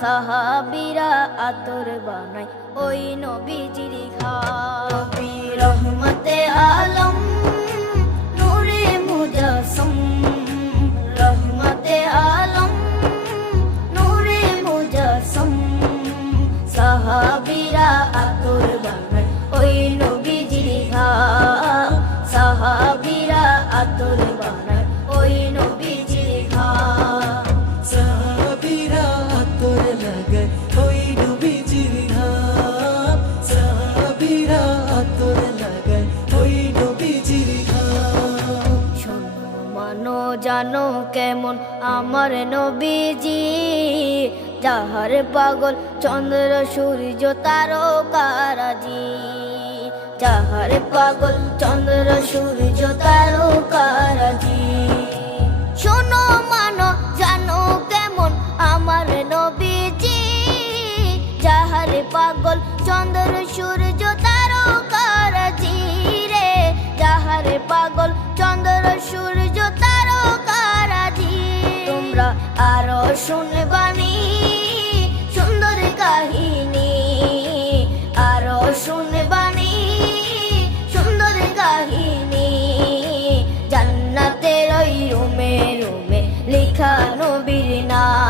সাহাবীরা আতর বানায় ওই নবীজির ঘাম। নবী রহমতে আলম নূরে মুজাসসম, রহমতে আলম নূরে মুজাসসম, সাহাবীরা আতর বানায় ওই নবীজির ঘাম। সাহাবীরা আতর বানায় ওই নবীজির ঘাম। সাহাবীরা আতর লাগায় ওই নবীজির ঘাম। সাহাবীরা আতর লাগায় ওই নবীজির ঘাম। শোনো মানো জানো কেমন আমার নবীজি, যাহার পাগল চন্দ্র সূর্য তারকারাজি, যাহার পাগল চন্দ্র সূর্য তারকারাজি। শোনো মানো জানো কেমন আমার নবীজি, যাহার পাগল চন্দ্র সূর্য তারকারাজি রে, যাহার পাগল চন্দ্র সূর্য তারকারাজি। তোমরা আরো শুনবানি সুন্দর কাহিনী, আরো শুনবানি সুন্দর কাহিনী। জান্নাতের ওই রুমে রুমে লেখা নবীর নাম।